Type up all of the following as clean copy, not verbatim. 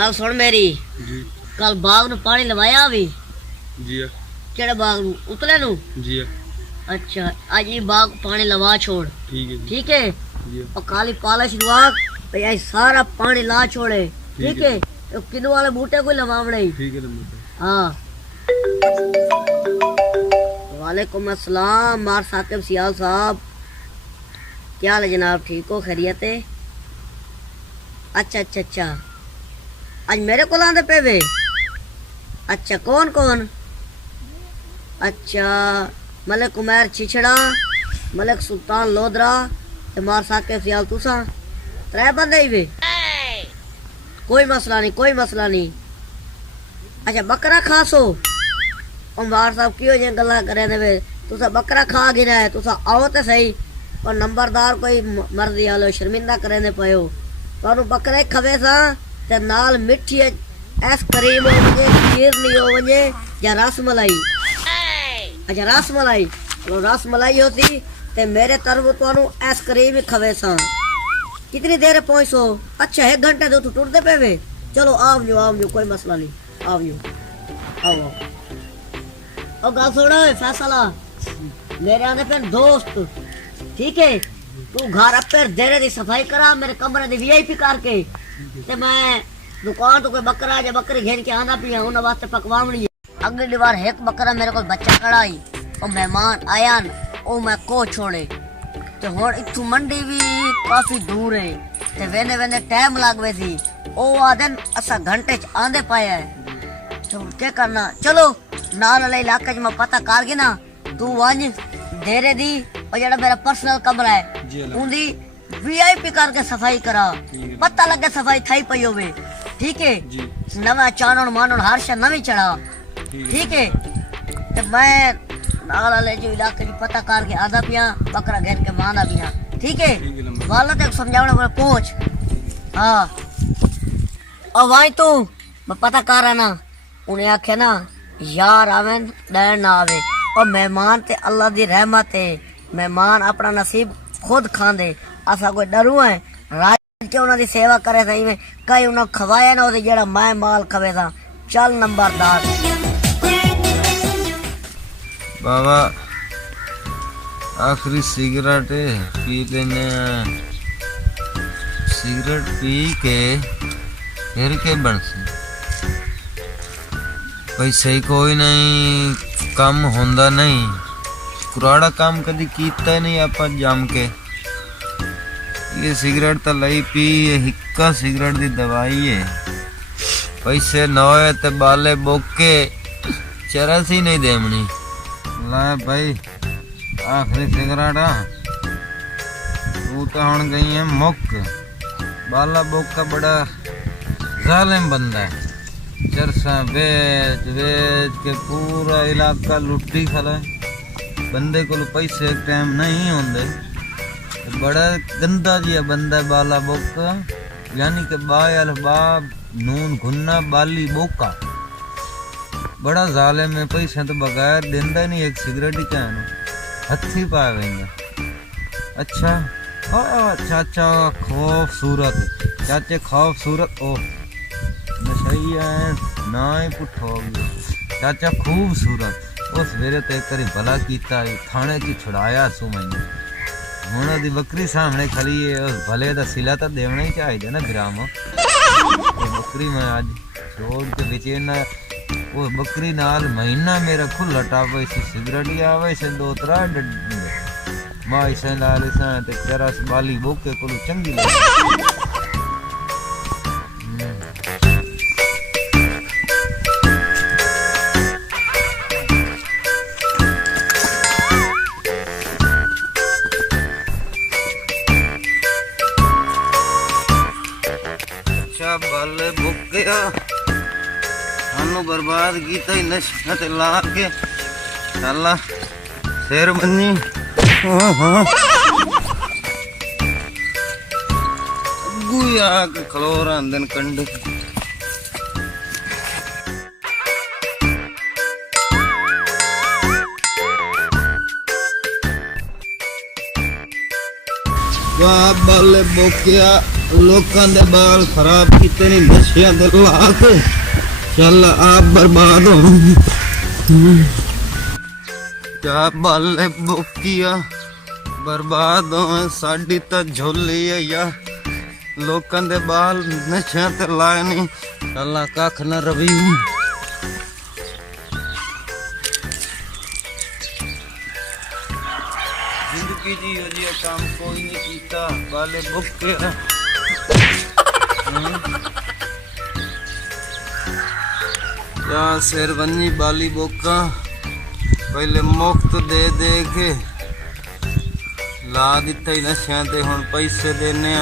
कल सुन मेरी जी कल बाग नु पानी लवाया भी जी केड़े बाग नु उतले नु जी अच्छा आज ये बाग पानी लवा छोड़ ठीक है जी ठीक है जी और काली पालिश दुआ भाई आज सारा पानी ला छोड़े ठीक है तो किनो वाले बूटे को लवावड़े ठीक है नंबर हाँ वालेकुम अस्सलाम मार साकिब सियाल साहब क्या हाल है जनाब ठीक हो खैरियत है अच्छा अच्छा अच्छा आज मेरे को लांदे पे वे अच्छा कौन कौन अच्छा मलिक उमर छिछड़ा मलिक सुल्तान लोधरा ते मार साकिब सियाल तुसा त्रै बंदे ही वे कोई मसला नहीं अच्छा बकरा खासो उमर साहब क्यों जे गल्ला करे देवे तुसा बकरा खा गिना है तुसा आओ ते सही और नंबरदार कोई मर्जी आलो शर्मिंदा करे ने पयो तानु बकरे खवे सा ते नाल मिठी आइसक्रीम हो वने खीरनी हो वने या रसमलाई अच्छा रसमलाई लो रसमलाई होती ते मेरे तरफ तानु आइसक्रीम ही खवे सा कितनी देर पहुंचो अच्छा 1 घंटे दो तो टुरदे पेवे चलो आओ जो कोई मसला नहीं आओ और गाल छोड़ो फैसला मेरे आने पे दोस्त ठीक है तू घर अपने देरे दी सफाई करा मेरे कमरे दी वीआईपी करके ते मैं दुकान तो कोई बकरा या बकरी घेर के आना पिया उन वास्ते पकवावनी अगली बार एक बकरा मेरे को बच्चा कड़ाई और मेहमान आया ओ मैं को छोड़े ते हुन इथु मंडी भी काफी दूर है ते वेने वेने टाइम लागवे थी ओ आदन असा घंटे च आंदे पाया है तो क्या करना चलो नाल वाले इलाके च मैं पता कर गया ना तू वंज देरे दी और जेड़ा मेरा पर्सनल कमरा है उंदी वीआईपी करके सफाई करा पता लगे सफाई थाई पई होवे ठीक है नवा चानन मानन हर शे नवी चढ़ा ठीक है ते मैं नाल वाले जो इलाके च पता करके आधा पिया बकरा घेर के मांदा पिया ठीक है वाला तक समझावना पर पहुंच हां और वहीं तू मैं पता कर रहा ना उन्हें आखे ना यार आवें डर ना आवे और मेहमान ते अल्लाह दी रहमत है मेहमान अपना नसीब खुद खांदे असा कोई डरू है राज के उन्हां दी सेवा करे सही में कई उन्हां खवाया ना ओदे जेड़ा मैं माल खवे दा चल नंबरदार बाबा आखिरी सिगरेट पी लेने सिगरेट पी के फिर के बनसी भाई सही कोई नहीं काम होंदा नहीं कुराड़ा काम कदी कीता नहीं आप जम के ये सिगरेट तो लई पी हिक्का सिगरेट दी दवाई है पैसे नोए ते बाले बोके चरस ही नहीं देमनी ला भाई आखिरी सिगरेट तू तो हुन गई है मुक बाला बोका बड़ा जालिम बंदा है चरसा बेच के पूरा इलाका लुट्टी खला बंदे को पैसे एक टाइम नहीं होंदे बड़ा गंदा जिहा बंदा बाला बोका यानी कि बायल बाब नून घुन्ना बाली बोका बड़ा जालिम है पैसे तो बगैर देंदा नहीं एक सिगरेट ही कहना हथी पा गई अच्छा चाचा खूबसूरत चाचे खूबसूरत ओ सही है ना ही पुठो चाचा खूबसूरत उस वेरे ते करी भला कीता थाने च छुड़ाया सू मैंने हुण दी बकरी सामने खड़ी है उस भले दा सिला तो देना ही चाहिए ना ग्राम बकरी मैं आज छोड़ के बेचे ना वो बकरी नाल महीना मेरा खुला टापे से सिगरेट ही आवे से 2-3 माई से लाल सा ते तेरा बाली बोके को चंगी लगे बाले बुक गया सानू बर्बाद किया ही नशा ते ला के साला शेर बनी गुया के खलोर आंदन कंड वाह बाले बुक गया ਲੋਕਾਂ ਦੇ ਬਾਲ ਖਰਾਬ ਕੀਤੇ ਨਹੀਂ ਨਸ਼ਿਆਂ ਦੇ ਲਾ ਕੇ ਚੱਲ ਆਪ ਬਰਬਾਦ ਹੋ ਕਿਆ ਬਾਲੇ ਬੋਕੀਆ ਬਰਬਾਦ ਹੋ ਸਾਡੀ ਤਾਂ ਝੋਲੀ ਹੈ ਯਾ ਲੋਕਾਂ ਦੇ ਬਾਲ ਨਸ਼ਿਆਂ ਤੇ ਲਾਏ ਨਹੀਂ ਅੱਲਾ ਕੱਖ ਨਾ ਰਵੀ ਜ਼ਿੰਦਗੀ ਜੀ ਹੋ ਜੀ ਕੰਮ ਕੋਈ ਨਹੀਂ ਕੀਤਾ ਬਾਲੇ ਬੋਕੇ या शेरवनी बाली बोका पहले मुफ्त दे दे के ला दिता ही नशा ते हुण पैसे देने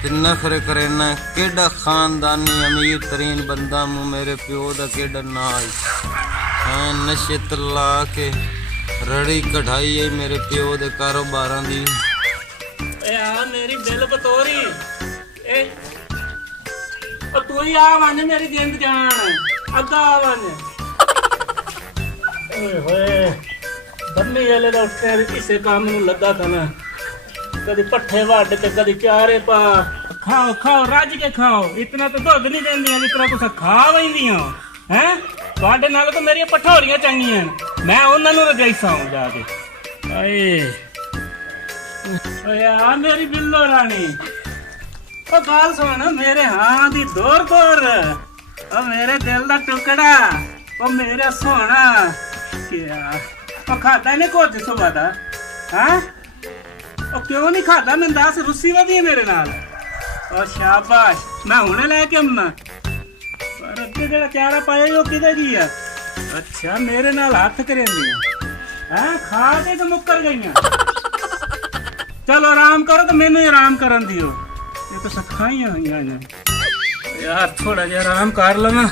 ते नखरे करे ना केड़ा खानदानी अमीर तरीन बंदा मुँह मेरे प्यो दा केड़ा नाल नशे तला के रड़ी कढ़ाई है मेरे प्यो दे कारोबारां दी मेरी दिल बतौरी तू ही आ वन मेरी जिंद जान अगा आ वन होए बन्नी वाले दा उठे किसे काम नूं लगा था ना कदी पट्ठे वड के कदी चारे पा खाओ खाओ रज के खाओ इतना तो दुध नहीं देंदियां जितना तुस खा वैंदियां हैं तुहाडे नाल तो मेरियां पठौरियां चंगियां मैं उन्हां नूं रजाइसा हूं जाके आए ओए आ मेरी बिल्लो रानी ओ गाल सुन मेरे हाँ दी दूर दूर ओ मेरे दिल दा टुकड़ा ओ मेरे सोना क्या ओ खाता नहीं कुछ सुबह दा हाँ ओ क्यों नहीं खाता मैं दस रुस्सी वधी मेरे नाल ओ शाबाश मैं हुणे लेके आउना पर अगे जेड़ा चारा पाया ओ किदे दी आ अच्छा मेरे नाल हाथ करेंदी हां खा के तो मुक्कर गईयां चलो आराम करो तो मैनू आराम करन दियो ये तो सखाइयां हुई ने यार थोड़ा जिहा आराम कर लवां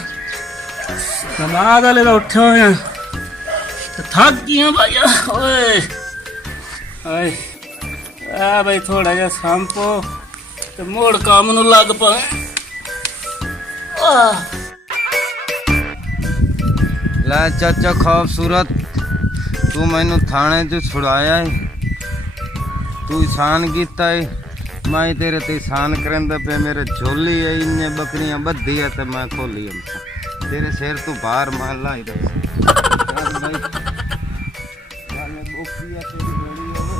नमाज वाले तो उठे हुए तो थक गया भाई ओए ओए आ भाई थोड़ा जिहा संपो ते मोड़ काम नूं लग पाए लै चाचा खूबसूरत तू मैनू थाने च छुड़ाया है तू एहसान कीता है मैं तेरे ते एहसान करंदा पे मेरे झोली है इन्ने बकरियां बद्धी है ते मैं खोली तेरे सिर तू बाहर महला ही रख भाई वाले बोकिया तेरी बड़ी है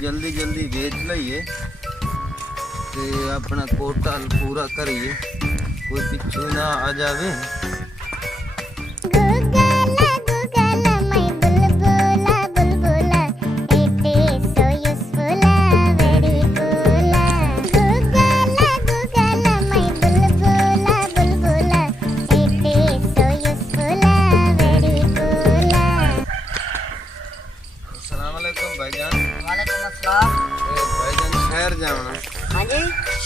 जल्दी जल्दी बेच लईए ते अपना कोटा पूरा करिए कोई पिछू ना आ जावे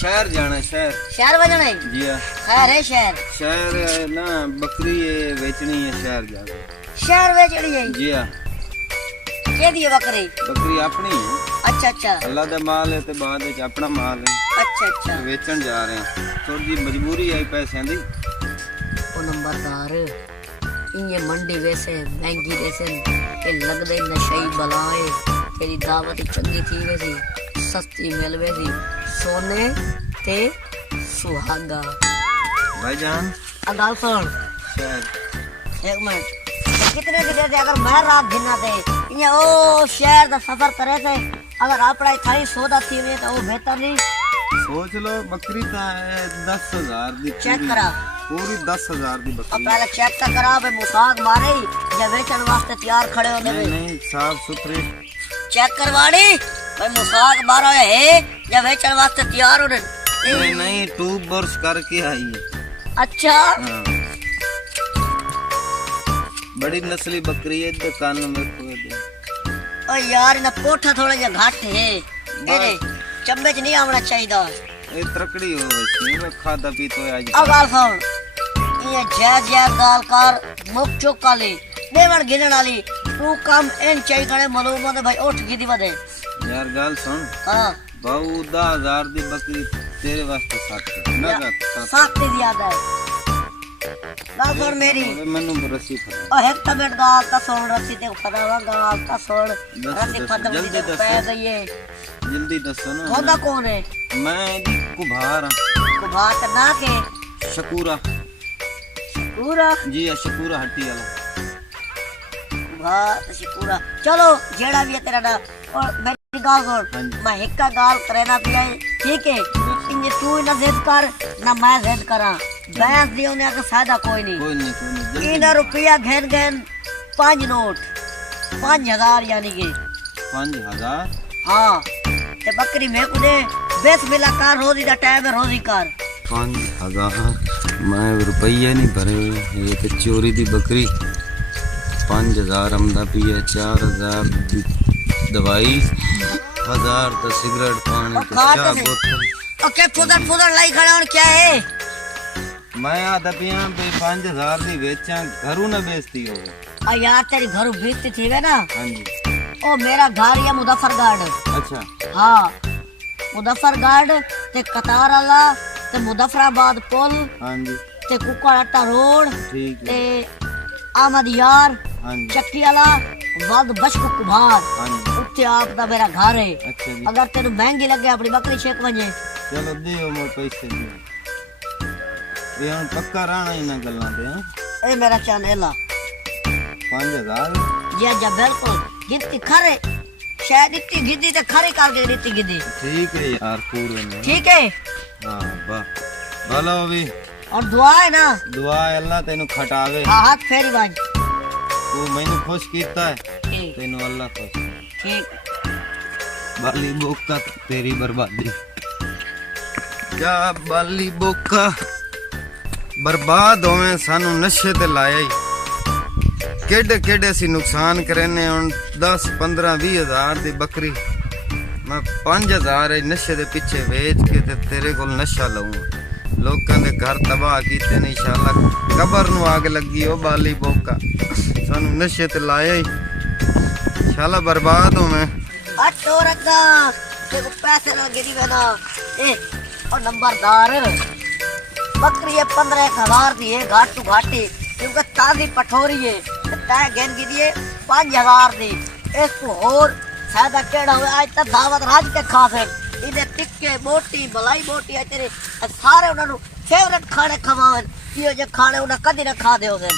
शहर जाना शहर शहर बजना है जी हाँ खैर है शहर शहर ना बकरी है बेचनी है शहर जाना शहर बेचनी है जी हाँ के दी बकरी बकरी अपनी है अच्छा अच्छा अल्लाह दा माल है ते बाद विच अपना माल है अच्छा अच्छा बेचन जा रहे हैं थोड़ी जी मजबूरी है पैसों दी ओ नंबरदार ये मंडी वैसे महंगी वैसे के लगदे नशई बलाए रुपए की दावत चंगी थी वैसी सस्ती मिल वैसी सोने ते सुहागा भाईजान अगाल सुन शायद एक मिनट कितने की देते अगर मैं रात गिना थे ये ओ शहर दा सफर करे थे अगर अपना थाई सौदा थी वे तो वो बेहतर नहीं सोच लो बकरी का 10,000 दी चेक करा पूरी 10,000 दी अब बकरी पहले चेक तो करा बे मुसाग मारे या बेचन वास्ते तैयार खड़े होने नहीं में नहीं साफ सुथरी चेक करवाड़ी भाई मुसाग मारा है या बेचन वास्ते तैयार होने नहीं नहीं ट्यूब बर्श करके आई है। अच्छा हाँ। बड़ी नस्ली बकरी है दुकान में खोए दे ओ यार ना पोठा थोड़ा जा घाट है तेरे चम्बे च नहीं आना चाहिए ये तरकड़ी हो वैसी मैं खाता पी तो आज अब गाल सुन ये जैज जैज गाल कर मुख चुक काली देवण गिनन वाली तू काम इन चाहिए करे मालूम है भाई उठ गिदी वदे यार गाल सुन हां बहु 10,000 दी बकरी तेरे वास्ते साथ नगद साथ दी याद है गाल सुन मेरी मैनू रस्सी फड़ा ओ एक मिनट गाल का सुन रस्सी ते फड़ावा गाल का सुन रस्सी फड़ जल्दी दे दस। पै गई है जल्दी दसो ना होदा कौन है मैं दी कुभार हां कुभार करना के शकूरा पूरा जी है शकूरा हट्टी वाला वाह पूरा चलो जेड़ा भी है तेरा ना और मेरी गाल हाँ सुन जी। मैं हिक्का गाल करे ना पिया ठीक है इंजे तू ना जिद कर ना मैं जिद करा भैंस दी उन्हें का फायदा कोई नहीं कोई नहीं जल्दी 3 रुपया घेन घेन 5 नोट 5,000 यानी कि 5,000 हाँ ते बकरी में कुदे बेस मिला कर रोजी दा टाइम है रोजी कर 5,000 मैं रुपये नहीं भरे हुए ये तो चोरी दी बकरी 5,000 अमदा पिया 4,000 दी दवाई 1,000 तो सिगरेट पानी और तो खा चाह तो बोतल ओके फुदर लाई खड़ा और क्या है मैं आधा पिया पे 5,000 दी बेचा घरों ना बेचती हो आ यार तेरी घर बीतती थी वे ना हाँ जी ओ मेरा घर या मुजफ्फरगढ़ अच्छा हाँ मुजफ्फरगढ़ ते कतार वाला ते मुजफ्फराबाद पुल हाँ जी ते कुकड़ अट्टा रोड ठीक ते है आमद यार हाँ जी चक्की वाला वद बशक कुभार हाँ जी उत्ते आप दा मेरा घर है अच्छा जी अगर तेन महंगी लगे अपनी बकरी छेक वजे चलो दियो मोर पैसे दियो ये हम पक्का रहना ही ना गल्लां ते हैं ए मेरा चान एला 5,000 ये जा बिल्कुल गिनती खरे शायद इतनी गिद्दी ते खरे कर दे इतनी गिद्दी ठीक है यार पूरे में ठीक है हाँ वाह भलो भी और दुआ है ना दुआ अल्लाह तेनु खटावे हाँ हाथ फेरी बाज तू मैंने खुश कीता है ठीक तेनु अल्लाह खुश ठीक बाली बोका तेरी बर्बादी क्या बाली बोका बर्बाद होवे सानू नशे ते लाया ही केडे केडे सी नुकसान करेने हुन 10 15 20 हजार दी बकरी मैं 5,000 नशे दे पीछे बेच के ते तेरे कोल नशा लऊं लोकां दे घर तबाह कीते ने इंशाअल्लाह कबर नु आग लगी ओ बाली बोका सानू नशे ते लाया ही इंशाअल्लाह बर्बाद होवे अटो रखा देखो पैसे ना गिरी बना ए और नंबरदार बकरी है 15,000 दी है घाट तू घाटी क्योंकि ताजी पठोरी है तय गेन की दिए 5,000 दी इसको और फायदा केड़ा हुआ आज तक दावत राज के खा फिर इधर टिक्के बोटी मलाई बोटी है तेरे सारे उन्होंने फेवरेट खाने खवावन ये जो खाने उन्हें कदी ना खा दे उसे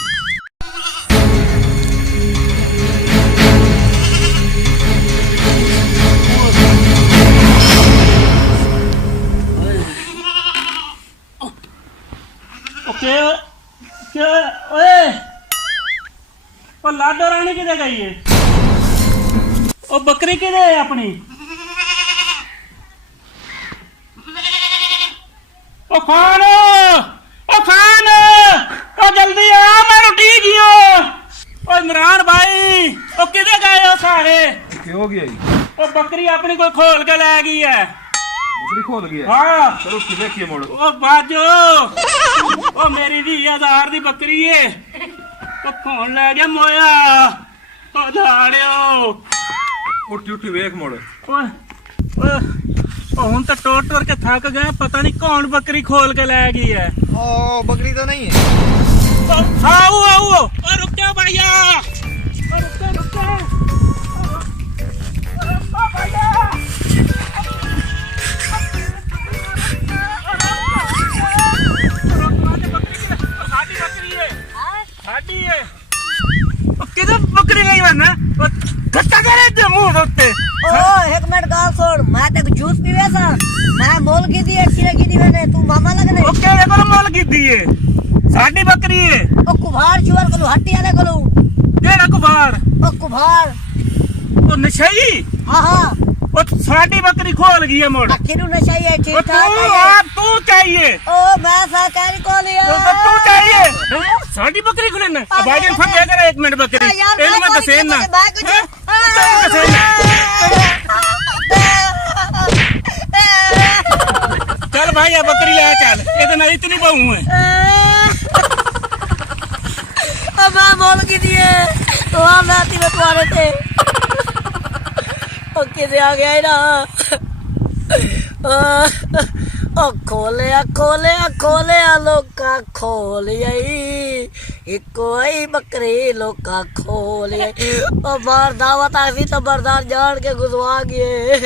ओके क्या ओए ओ लाडो रानी किधर गई है ओ बकरी किधर है अपनी ओ खान ओ जल्दी आ मैं रोटी गियो ओ इमरान भाई ओ किधर गए हो सारे क्या हो गया जी? ओ बकरी अपनी कोई खोल के ले गई है बकरी खोल गया हाँ चलो उसकी देखिए मोड़ ओ बाजो ओ मेरी 20,000 दी बकरी है ओ कौन ले गया मोया ओ लाड़ियो उठी उठी वेख मोड़ ओए ओए ओ हुन तो टोर टोर के थक गए पता नहीं कौन बकरी खोल के ले गई है ओ बकरी तो नहीं है ओ आओ ओ रुक जा भैया ओ रुक जा ओ एक मिनट गाल सुन मैं ते जूस पीवे सा मैं मोल की दी किरे की दी मैंने तू मामा लगने ਉਹ ਕਿਹੜੇ ਕੋਲ ਮੁੱਲ ਕੀਤੀ ਏ ਸਾਡੀ ਬੱਕਰੀ ਏ ओ कुभार चुवर कोलू हट्टी वाले कोलू ਕਿਹੜਾ ਕੁਬਾਰ ओ कुभार ਉਹ ਨਸ਼ਈ हां हां ਉਹ ਸਾਡੀ ਬੱਕਰੀ ਖੋਲ ਗਈ ਏ ਮੋੜ आखिर नशा ही है ਉਹ ठीक ठाक ਤੂੰ है ਆਪ ਤੂੰ ਚਾਹੀਏ ओ मैं सरकारी को लिया ਉਹ ਤਾਂ ਤੂੰ ਚਾਹੀਏ ਸਾਡੀ ਬੱਕਰੀ ਖੁਲੇ ਨਾ ਬਾਜਨ ਫੱਟਿਆ ਕਰ 1 ਮਿੰਟ ਬੱਕਰੀ ਇਹਨੂੰ ਮੈਂ ਦੱਸੇ ਨਾ ਤੈਨੂੰ ਦੱਸੇ ਨਾ ਚੱਲ ਭਾਈ ਆ ਬੱਕਰੀ ਲੈ ਚੱਲ ਇਹਦੇ ਨਾਲ ਇਤਨੀ ਬਹੂ ਹੈ अब मैं बोल की दिए तो हम राती में तुम्हारे थे और किसे आ गया है ना ओ खोले लोका खोल इको आई बकरी लोका खोल ओ बार दावत आई तो बरदार जान के गुजवा गए